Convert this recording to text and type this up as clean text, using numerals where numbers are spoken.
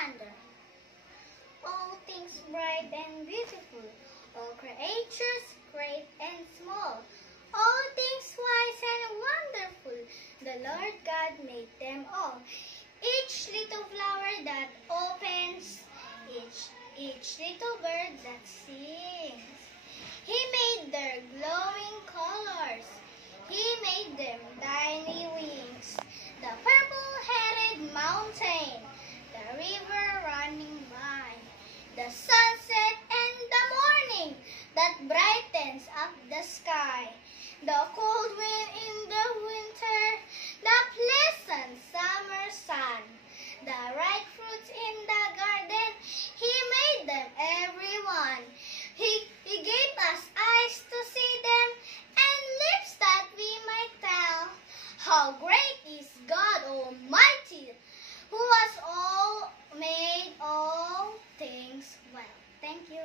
thunder. All things bright and beautiful, all creatures great and small, all things wise and wonderful, the Lord God made them all. Each little flower that opens, each little bird that sings. He made their glowing colors. He made them tiny wings. The purple-headed mountain, the river running by, the sunset and the morning that brightens up the sky, the cold wind in the winter, the pleasant summer sun, the ripe fruits in the garden, He made them everyone. He gave us eyes to see them and lips that we might tell how great is God Almighty, who has all made all things well. Thank you.